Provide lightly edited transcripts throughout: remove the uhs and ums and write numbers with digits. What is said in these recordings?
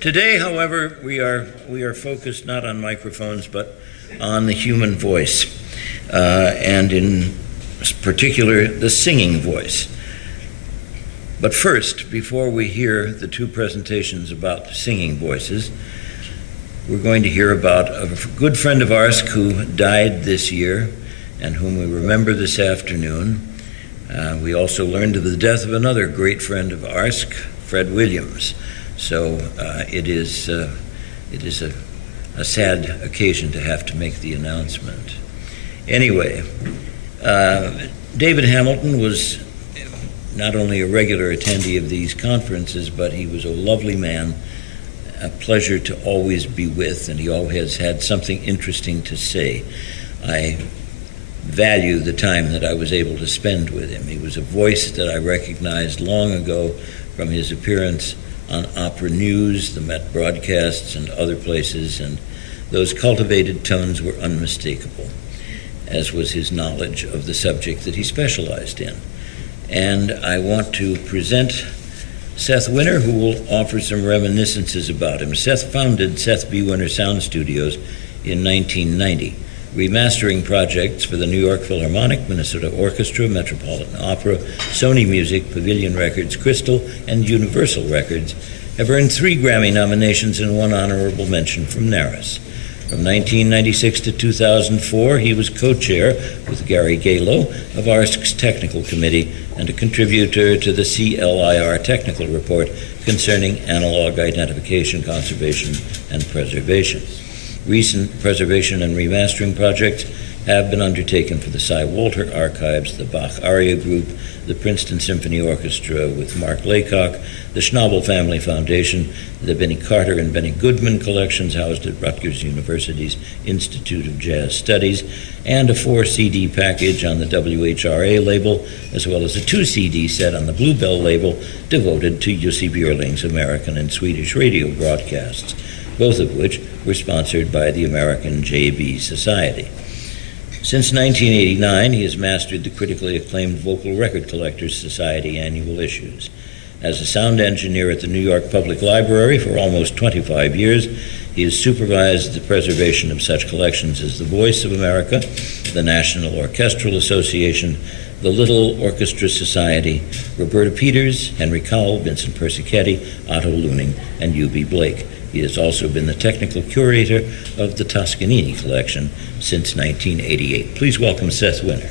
Today, however, we are focused not on microphones, but on the human voice, and in particular, the singing voice. But first, before we hear the two presentations about singing voices, we're going to hear about a good friend of ARSC who died this year and whom we remember this afternoon. We also learned of the death of another great friend of ARSC, Fred Williams. So it is a sad occasion to have to make the announcement. Anyway, David Hamilton was not only a regular attendee of these conferences, but he was a lovely man, a pleasure to always be with, and he always had something interesting to say. I value the time that I was able to spend with him. He was a voice that I recognized long ago from his appearance on Opera News, the Met broadcasts, and other places, and those cultivated tones were unmistakable, as was his knowledge of the subject that he specialized in. And I want to present Seth Winner, who will offer some reminiscences about him. Seth founded Seth B Sound Studios in 1990, remastering projects for the New York Philharmonic, Minnesota Orchestra, Metropolitan Opera, Sony Music, Pavilion Records, Crystal, and Universal Records, have earned 3 Grammy nominations and 1 honorable mention from NARAS. From 1996 to 2004, he was co-chair with Gary Galo of ARSC's Technical Committee and a contributor to the CLIR Technical Report concerning analog identification, conservation, and preservation. Recent preservation and remastering projects have been undertaken for the Cy Walter Archives, the Bach Aria Group, the Princeton Symphony Orchestra with Mark Laycock, the Schnabel Family Foundation, the Benny Carter and Benny Goodman collections housed at Rutgers University's Institute of Jazz Studies, and a 4-CD package on the WHRA label, as well as a 2-CD set on the Bluebell label devoted to Jussi Björling's American and Swedish radio broadcasts, both of which were sponsored by the American JB Society. Since 1989, he has mastered the critically acclaimed Vocal Record Collectors Society annual issues. As a sound engineer at the New York Public Library for almost 25 years, he has supervised the preservation of such collections as the Voice of America, the National Orchestral Association, the Little Orchestra Society, Roberta Peters, Henry Cowell, Vincent Persichetti, Otto Luning, and U.B. Blake. He has also been the technical curator of the Toscanini collection since 1988. Please welcome Seth Winner.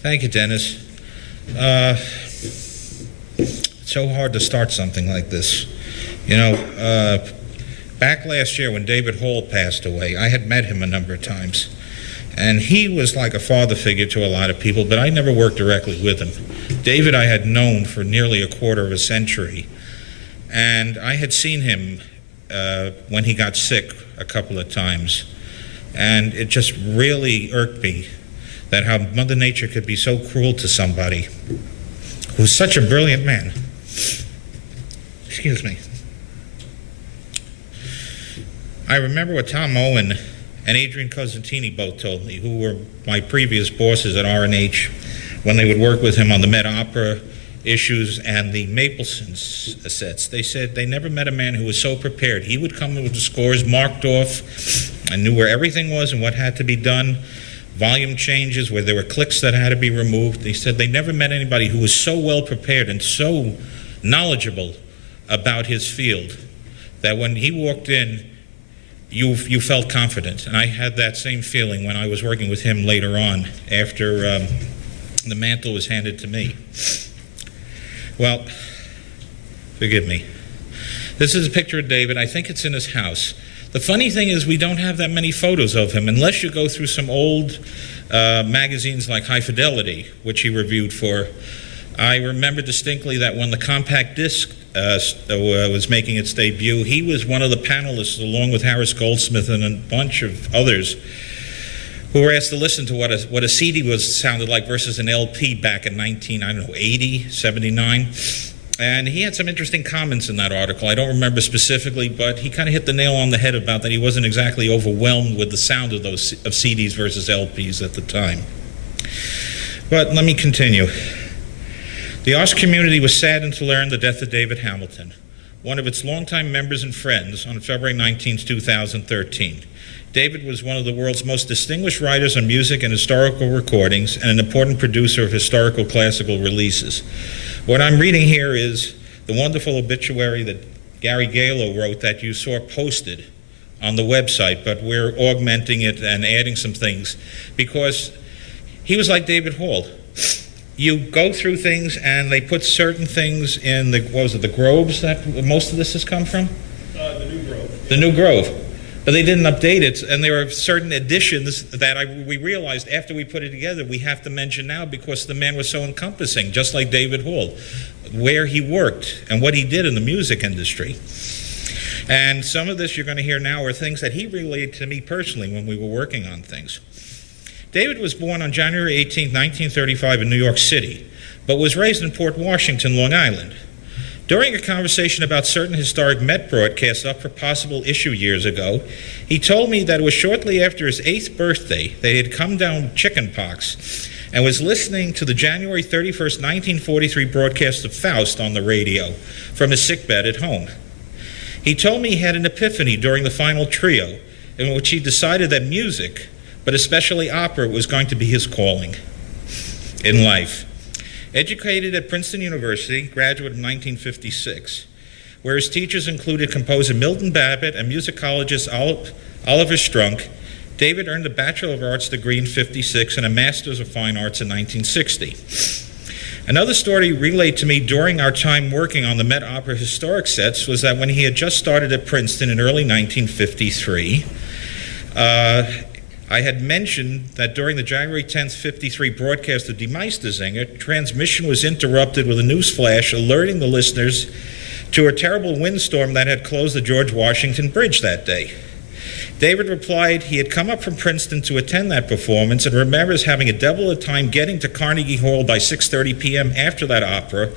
Thank you, Dennis. It's so hard to start something like this. You know, back last year when David Hall passed away, I had met him a number of times. And he was like a father figure to a lot of people, but I never worked directly with him. David I had known for nearly a quarter of a century, and I had seen him when he got sick a couple of times. And it just really irked me that how Mother Nature could be so cruel to somebody who's such a brilliant man. Excuse me. I remember what Tom Owen and Adrian Cosentini both told me, who were my previous bosses at R&H, when they would work with him on the Met Opera issues and the Mapleson sets. They said they never met a man who was so prepared. He would come with the scores marked off and knew where everything was and what had to be done, volume changes, where there were clicks that had to be removed. They said they never met anybody who was so well prepared and so knowledgeable about his field that when he walked in, you felt confident. And I had that same feeling when I was working with him later on after the mantle was handed to me. Well, forgive me. This is a picture of David. I think it's in his house. The funny thing is we don't have that many photos of him unless you go through some old magazines like High Fidelity, which he reviewed for. I remember distinctly that when the compact disc was making its debut, he was one of the panelists along with Harris Goldsmith and a bunch of others who were asked to listen to what a CD sounded like versus an LP back in 80, 79. And he had some interesting comments in that article. I don't remember specifically, but he kind of hit the nail on the head about that he wasn't exactly overwhelmed with the sound of CDs versus LPs at the time. But let me continue. The ARSC community was saddened to learn the death of David Hamilton, one of its longtime members and friends, on February 19, 2013. David was one of the world's most distinguished writers on music and historical recordings and an important producer of historical classical releases. What I'm reading here is the wonderful obituary that Gary Gallo wrote that you saw posted on the website, but we're augmenting it and adding some things because he was like David Hall. You go through things and they put certain things in the, what was it, the groves that most of this has come from? The New Grove. The New Grove. But they didn't update it, and there are certain additions that we realized after we put it together we have to mention now because the man was so encompassing, just like David Hall, where he worked and what he did in the music industry. And some of this you're going to hear now are things that he relayed to me personally when we were working on things. David was born on January 18, 1935 in New York City, but was raised in Port Washington, Long Island. During a conversation about certain historic Met broadcasts up for possible issue years ago, he told me that it was shortly after his 8th birthday that he had come down with chicken pox and was listening to the January 31st, 1943 broadcast of Faust on the radio from his sickbed at home. He told me he had an epiphany during the final trio in which he decided that music, but especially opera, was going to be his calling in life. Educated at Princeton University, graduate in 1956, where his teachers included composer Milton Babbitt and musicologist Oliver Strunk, David earned a Bachelor of Arts degree in 1956 and a Master's of Fine Arts in 1960. Another story relayed to me during our time working on the Met Opera historic sets was that when he had just started at Princeton in early 1953, I had mentioned that during the January 10th, 1953 broadcast of Die Meistersinger, transmission was interrupted with a news flash alerting the listeners to a terrible windstorm that had closed the George Washington Bridge that day. David replied he had come up from Princeton to attend that performance and remembers having a devil of a time getting to Carnegie Hall by 6:30 p.m. after that opera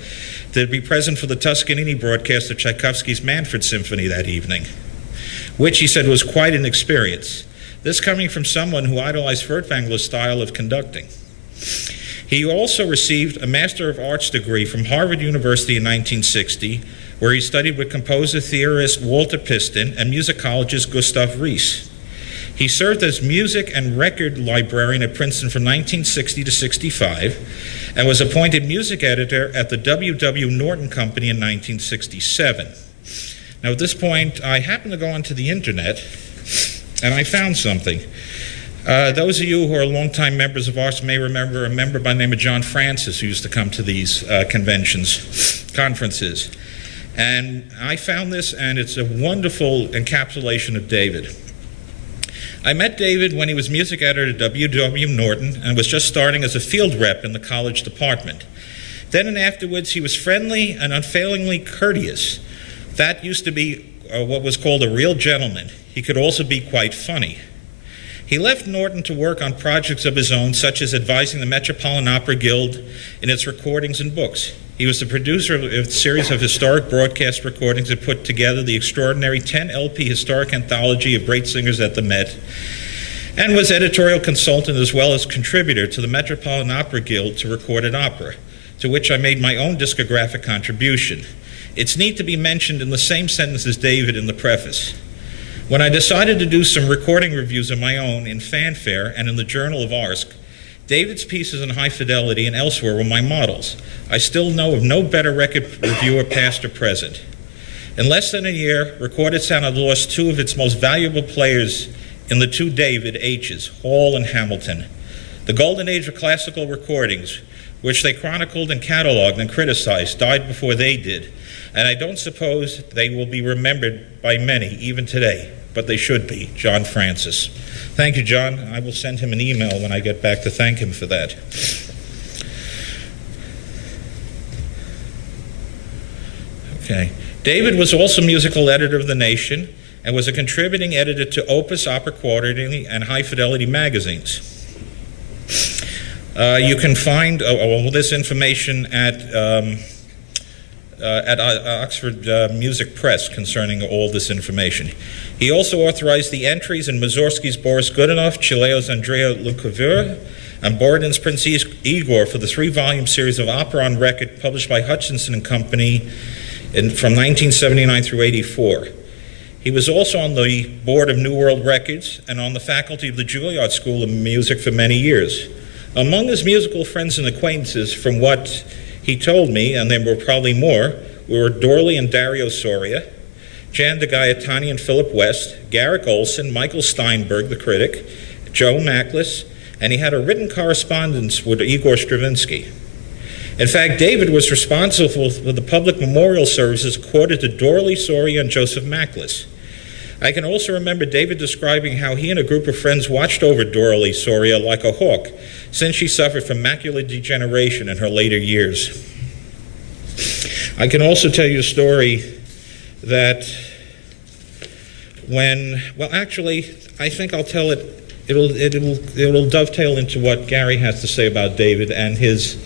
to be present for the Toscanini broadcast of Tchaikovsky's Manfred Symphony that evening, which he said was quite an experience. This coming from someone who idolized Furtwängler's style of conducting. He also received a Master of Arts degree from Harvard University in 1960, where he studied with composer-theorist Walter Piston and musicologist Gustav Ries. He served as music and record librarian at Princeton from 1960 to 65, and was appointed music editor at the W.W. Norton Company in 1967. Now at this point, I happened to go onto the internet, and I found something. Those of you who are longtime members of ARSC may remember a member by the name of John Francis who used to come to these conferences. And I found this, and it's a wonderful encapsulation of David. I met David when he was music editor at W.W. Norton and was just starting as a field rep in the college department. Then and afterwards, he was friendly and unfailingly courteous. That used to be what was called a real gentleman. He could also be quite funny. He left Norton to work on projects of his own, such as advising the Metropolitan Opera Guild in its recordings and books. He was the producer of a series of historic broadcast recordings that put together the extraordinary 10-LP historic anthology of great singers at the Met, and was editorial consultant as well as contributor to the Metropolitan Opera Guild to Recorded Opera, to which I made my own discographic contribution. It's neat to be mentioned in the same sentence as David in the preface. When I decided to do some recording reviews of my own in Fanfare and in the Journal of ARSC, David's pieces in High Fidelity and elsewhere were my models. I still know of no better record reviewer past or present. In less than a year, Recorded Sound had lost two of its most valuable players in the two David H's, Hall and Hamilton. The golden age of classical recordings, which they chronicled and cataloged and criticized, died before they did. And I don't suppose they will be remembered by many, even today, but they should be. John Francis. Thank you, John. I will send him an email when I get back to thank him for that. Okay. David was also musical editor of The Nation and was a contributing editor to Opus, Opera Quarterly, and High Fidelity magazines. You can find all this information at at Oxford Music Press concerning all this information. He also authorized the entries in Mussorgsky's Boris Godunov, Chileo's Andrea Lecouvreur, and Borodin's Prince Igor for the 3-volume series of opera on record published by Hutchinson and Company from 1979 through 84. He was also on the board of New World Records and on the faculty of the Juilliard School of Music for many years. Among his musical friends and acquaintances, from what he told me, and there were probably more, were Dorley and Dario Soria, Jan de Gaetani and Philip West, Garrick Olson, Michael Steinberg, the critic, Joe Maklis, and he had a written correspondence with Igor Stravinsky. In fact, David was responsible for the public memorial services accorded to Dorley, Soria, and Joseph Maklis. I can also remember David describing how he and a group of friends watched over Dorley Soria like a hawk, since she suffered from macular degeneration in her later years. I can also tell you a story that I think I'll tell it. It'll dovetail into what Gary has to say about David and his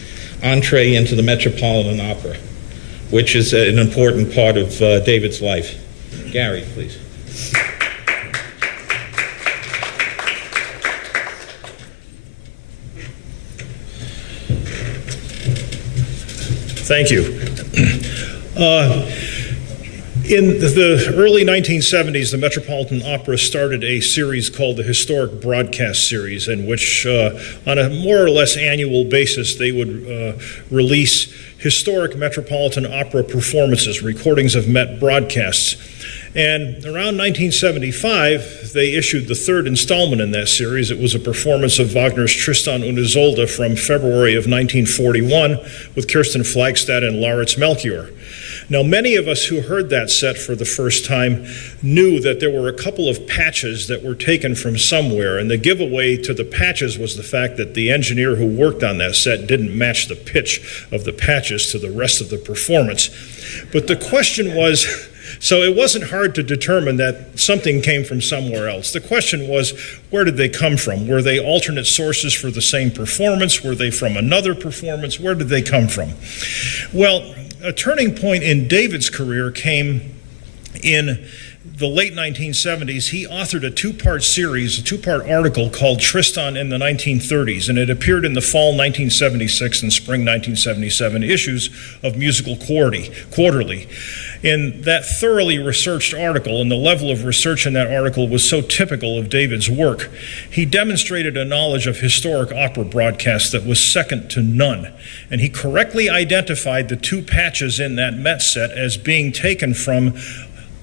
entree into the Metropolitan Opera, which is an important part of David's life. Gary, please. Thank you. In the early 1970s, the Metropolitan Opera started a series called the Historic Broadcast Series, in which, on a more or less annual basis, they would release historic Metropolitan Opera performances, recordings of Met broadcasts. And around 1975, they issued the third installment in that series. It was a performance of Wagner's Tristan und Isolde from February of 1941 with Kirsten Flagstad and Lauritz Melchior. Now, many of us who heard that set for the first time knew that there were a couple of patches that were taken from somewhere, and the giveaway to the patches was the fact that the engineer who worked on that set didn't match the pitch of the patches to the rest of the performance. But the question was, so it wasn't hard to determine that something came from somewhere else. The question was, where did they come from? Were they alternate sources for the same performance? Were they from another performance? Where did they come from? Well, a turning point in David's career came in the late 1970s. He authored a two-part series, a two-part article called Tristan in the 1930s, and it appeared in the fall 1976 and spring 1977 issues of Musical Quarterly. In that thoroughly researched article, and the level of research in that article was so typical of David's work, he demonstrated a knowledge of historic opera broadcasts that was second to none. And he correctly identified the two patches in that Met set as being taken from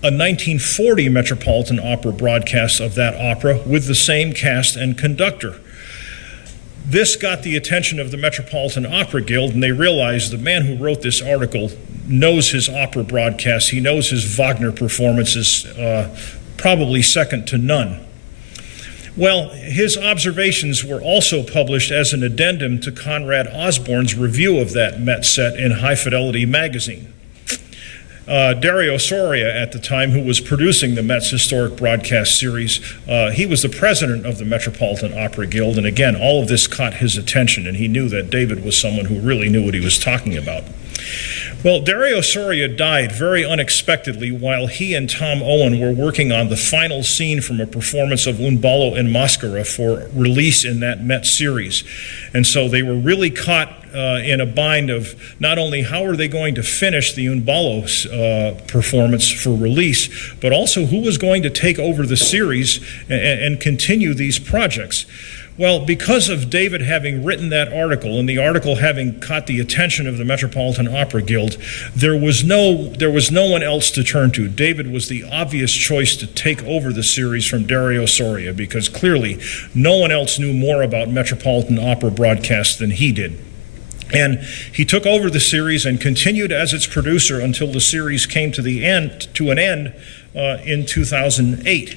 a 1940 Metropolitan Opera broadcast of that opera with the same cast and conductor. This got the attention of the Metropolitan Opera Guild, and they realized the man who wrote this article knows his opera broadcasts. He knows his Wagner performances, probably second to none. Well, his observations were also published as an addendum to Conrad Osborne's review of that Met set in High Fidelity magazine. Dario Soria, at the time, who was producing the Met's historic broadcast series, he was the president of the Metropolitan Opera Guild, and again, all of this caught his attention, and he knew that David was someone who really knew what he was talking about. Well, Dario Soria died very unexpectedly while he and Tom Owen were working on the final scene from a performance of Un ballo in maschera for release in that Met series. And so they were really caught in a bind of not only how are they going to finish the Un ballo performance for release, but also who was going to take over the series and continue these projects. Well, because of David having written that article and the article having caught the attention of the Metropolitan Opera Guild, there was no one else to turn to. David was the obvious choice to take over the series from Dario Soria because clearly no one else knew more about Metropolitan Opera broadcasts than he did. And he took over the series and continued as its producer until the series came to an end in 2008.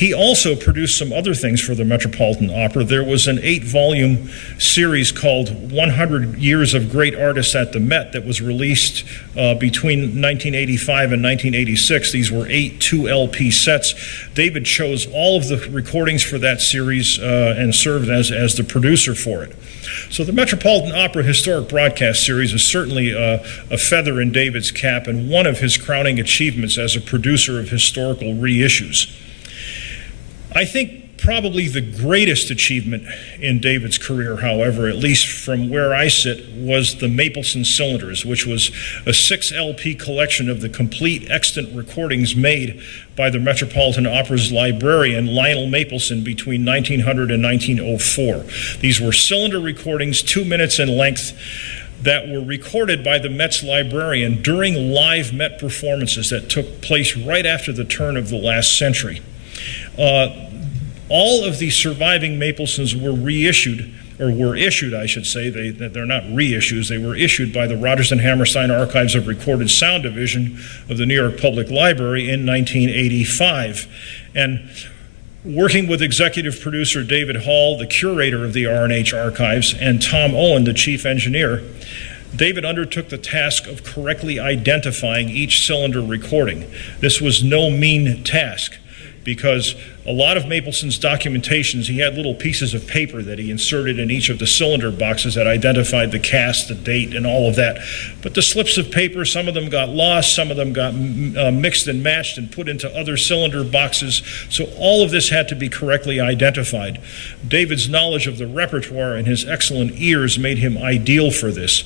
He also produced some other things for the Metropolitan Opera. There was an 8-volume series called 100 Years of Great Artists at the Met that was released between 1985 and 1986. These were 8 2-LP sets. David chose all of the recordings for that series and served as the producer for it. So the Metropolitan Opera Historic Broadcast Series is certainly a feather in David's cap and one of his crowning achievements as a producer of historical reissues. I think probably the greatest achievement in David's career, however, at least from where I sit, was the Mapleson Cylinders, which was a 6-LP collection of the complete extant recordings made by the Metropolitan Opera's librarian, Lionel Mapleson, between 1900 and 1904. These were cylinder recordings, 2 minutes in length, that were recorded by the Met's librarian during live Met performances that took place right after the turn of the last century. All of the surviving Maplesons were reissued, or were issued, I should say. They're not reissues. They were issued by the Rodgers and Hammerstein Archives of Recorded Sound Division of the New York Public Library in 1985. And working with executive producer David Hall, the curator of the R&H Archives, and Tom Owen, the chief engineer, David undertook the task of correctly identifying each cylinder recording. This was no mean task, because a lot of Mapleson's documentations, he had little pieces of paper that he inserted in each of the cylinder boxes that identified the cast, the date, and all of that. But the slips of paper, some of them got lost, some of them got mixed and matched and put into other cylinder boxes. So all of this had to be correctly identified. David's knowledge of the repertoire and his excellent ears made him ideal for this.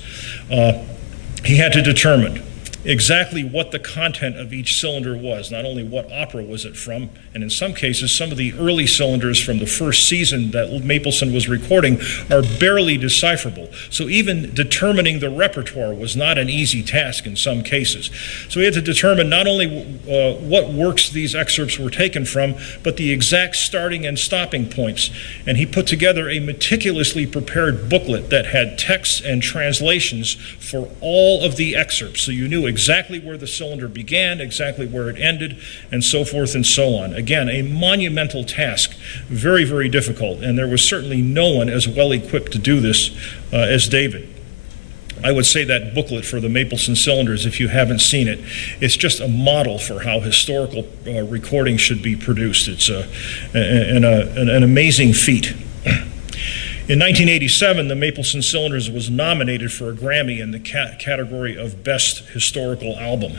He had to determine exactly what the content of each cylinder was, not only what opera was it from, and in some cases, some of the early cylinders from the first season that Mapleson was recording are barely decipherable. So even determining the repertoire was not an easy task in some cases. So he had to determine not only what works these excerpts were taken from, but the exact starting and stopping points. And he put together a meticulously prepared booklet that had texts and translations for all of the excerpts. So you knew exactly where the cylinder began, exactly where it ended, and so forth and so on. Again, a monumental task, very, very difficult, and there was certainly no one as well equipped to do this as David. I would say that booklet for the Mapleson Cylinders, if you haven't seen it, it's just a model for how historical recording should be produced. It's an amazing feat. In 1987, the Mapleson Cylinders was nominated for a Grammy in the category of Best Historical Album.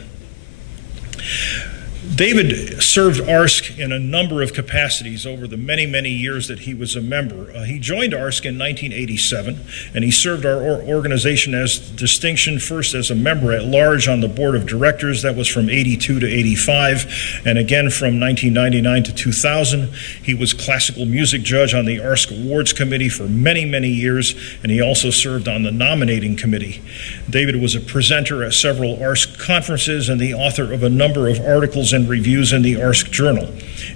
David served ARSC in a number of capacities over the many, many years that he was a member. He joined ARSC in 1987, and he served our organization as distinction, first as a member at large on the board of directors. That was from 82 to 85, and again from 1999 to 2000. He was classical music judge on the ARSC Awards Committee for many, many years, and he also served on the nominating committee. David was a presenter at several ARSC conferences and the author of a number of articles and reviews in the ARSC Journal.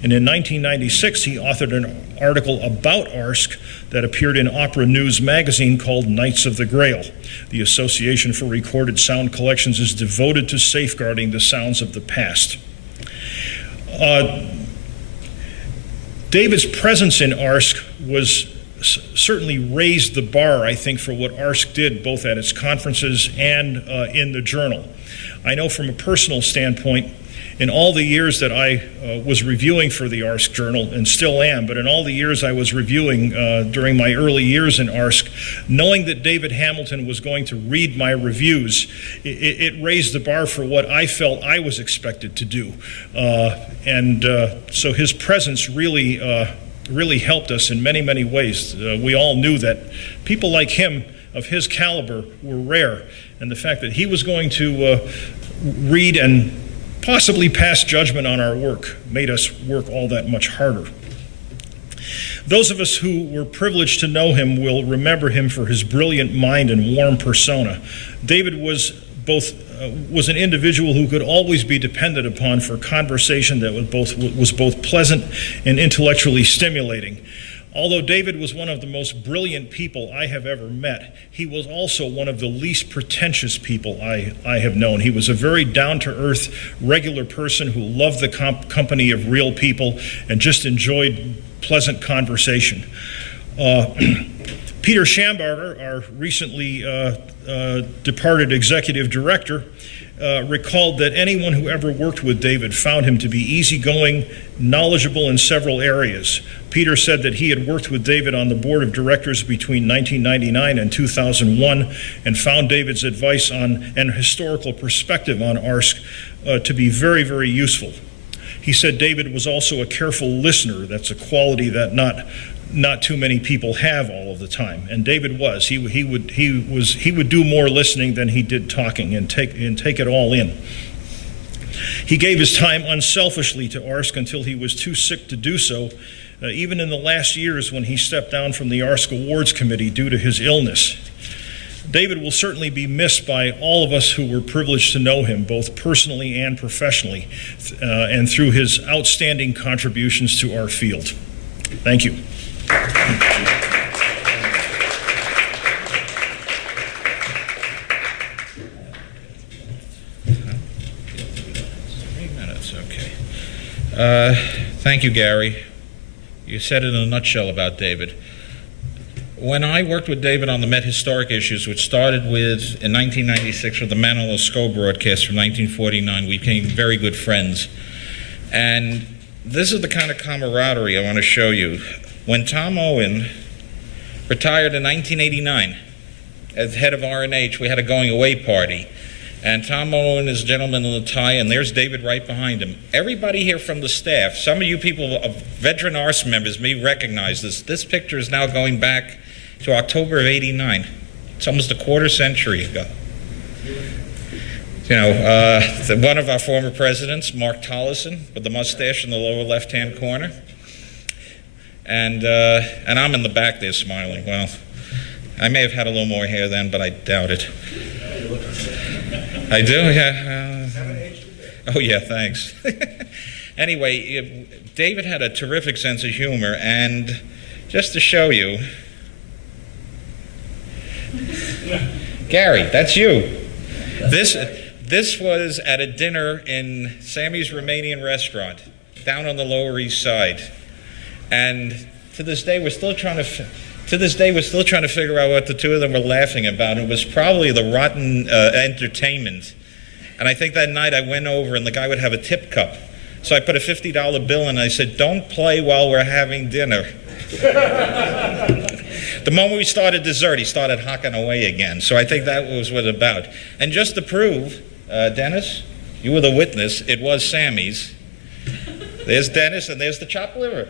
And in 1996, he authored an article about ARSC that appeared in Opera News magazine called Knights of the Grail. The Association for Recorded Sound Collections is devoted to safeguarding the sounds of the past. David's presence in ARSC was certainly raised the bar, I think, for what ARSC did, both at its conferences and in the journal. I know from a personal standpoint, in all the years that I was reviewing for the ARSC Journal, and still am, but in all the years I was reviewing during my early years in ARSC, knowing that David Hamilton was going to read my reviews, it raised the bar for what I felt I was expected to do. So his presence really helped us in many, many ways. We all knew that people like him of his caliber were rare, and the fact that he was going to read and possibly pass judgment on our work made us work all that much harder. Those of us who were privileged to know him will remember him for his brilliant mind and warm persona. David was an individual who could always be depended upon for conversation that was both pleasant and intellectually stimulating. Although David was one of the most brilliant people I have ever met, he was also one of the least pretentious people I have known. He was a very down-to-earth, regular person who loved the company of real people and just enjoyed pleasant conversation. Peter Schambarger, our recently departed executive director, recalled that anyone who ever worked with David found him to be easygoing, knowledgeable in several areas. Peter said that he had worked with David on the board of directors between 1999 and 2001 and found David's advice on and historical perspective on ARSC to be very, very useful. He said David was also a careful listener. That's a quality that not too many people have all of the time, and David was. He would do more listening than he did talking and take it all in. He gave his time unselfishly to ARSC until he was too sick to do so, even in the last years when he stepped down from the ARSC Awards Committee due to his illness. David will certainly be missed by all of us who were privileged to know him, both personally and professionally, and through his outstanding contributions to our field. Thank you. 3 minutes, okay. Thank you, Gary. You said it in a nutshell about David. When I worked with David on the Met Historic issues, which started with, in 1996, with the Manuel Lescaut broadcast from 1949, we became very good friends. And this is the kind of camaraderie I want to show you. When Tom Owen retired in 1989 as head of R&H, we had a going away party. And Tom Owen is a gentleman in the tie, and there's David right behind him. Everybody here from the staff, some of you people, veteran ARSC members, may recognize this. This picture is now going back to October of '89. It's almost a quarter century ago. You know, one of our former presidents, Mark Tollison, with the mustache in the lower left-hand corner. And I'm in the back there smiling. Well, I may have had a little more hair then, but I doubt it. I do, yeah. Oh, yeah, thanks. Anyway, David had a terrific sense of humor, and just to show you, Gary, that's you. This was at a dinner in Sammy's Romanian restaurant down on the Lower East Side. And to this day, we're still trying to figure out what the two of them were laughing about. It was probably the rotten entertainment. And I think that night I went over and the guy would have a tip cup. So I put a $50 bill in and I said, "Don't play while we're having dinner." The moment we started dessert, he started hocking away again. So I think that was what it was about. And just to prove, Dennis, you were the witness, it was Sammy's. There's Dennis and there's the chopped liver.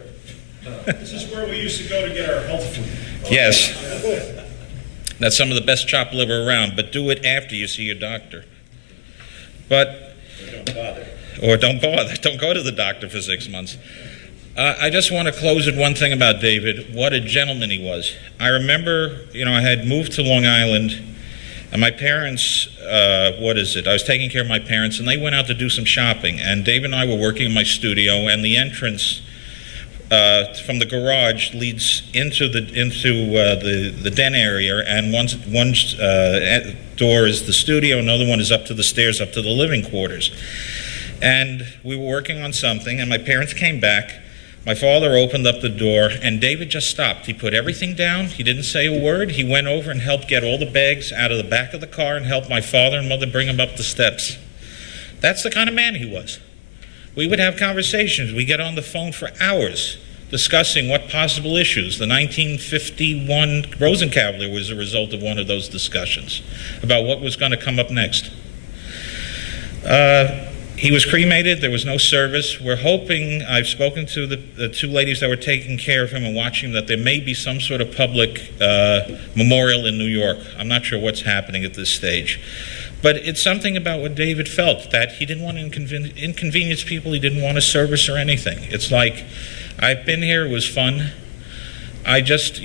This is where we used to go to get our health food. Yes. That's some of the best chopped liver around, but do it after you see your doctor. But don't bother. Don't go to the doctor for 6 months. I just want to close with one thing about David. What a gentleman he was. I remember, I had moved to Long Island, and my parents, I was taking care of my parents, and they went out to do some shopping, and Dave and I were working in my studio, and the entrance from the garage leads into the den area, and one door is the studio, another one is up to the stairs, up to the living quarters. And we were working on something, and my parents came back. My father opened up the door, and David just stopped. He put everything down. He didn't say a word. He went over and helped get all the bags out of the back of the car and helped my father and mother bring them up the steps. That's the kind of man he was. We would have conversations. We'd get on the phone for hours discussing what possible issues. The 1951 Rosenkavalier was a result of one of those discussions about what was going to come up next. He was cremated. There was no service. We're hoping, I've spoken to the two ladies that were taking care of him and watching, that there may be some sort of public memorial in New York. I'm not sure what's happening at this stage. But it's something about what David felt, that he didn't want to inconvenience people. He didn't want a service or anything. It's like, I've been here, it was fun. I just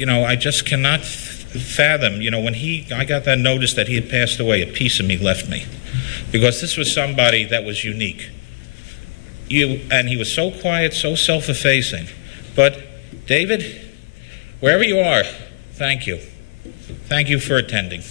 cannot fathom, when I got that notice that he had passed away, a piece of me left me. Because this was somebody that was unique. And he was so quiet, so self-effacing. But David, Wherever you are, thank you. Thank you for attending.